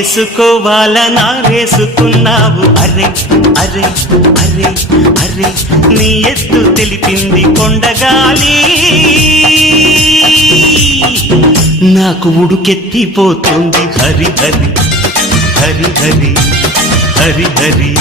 వేసుకోవాలనా వేసుకున్నావు అరే అరే అరే అరే నీ ఎత్తు తెలిపింది కొండగాలి నాకు ఉడుకెత్తిపోతుంది హరి హరి హరి హరి హరి హరి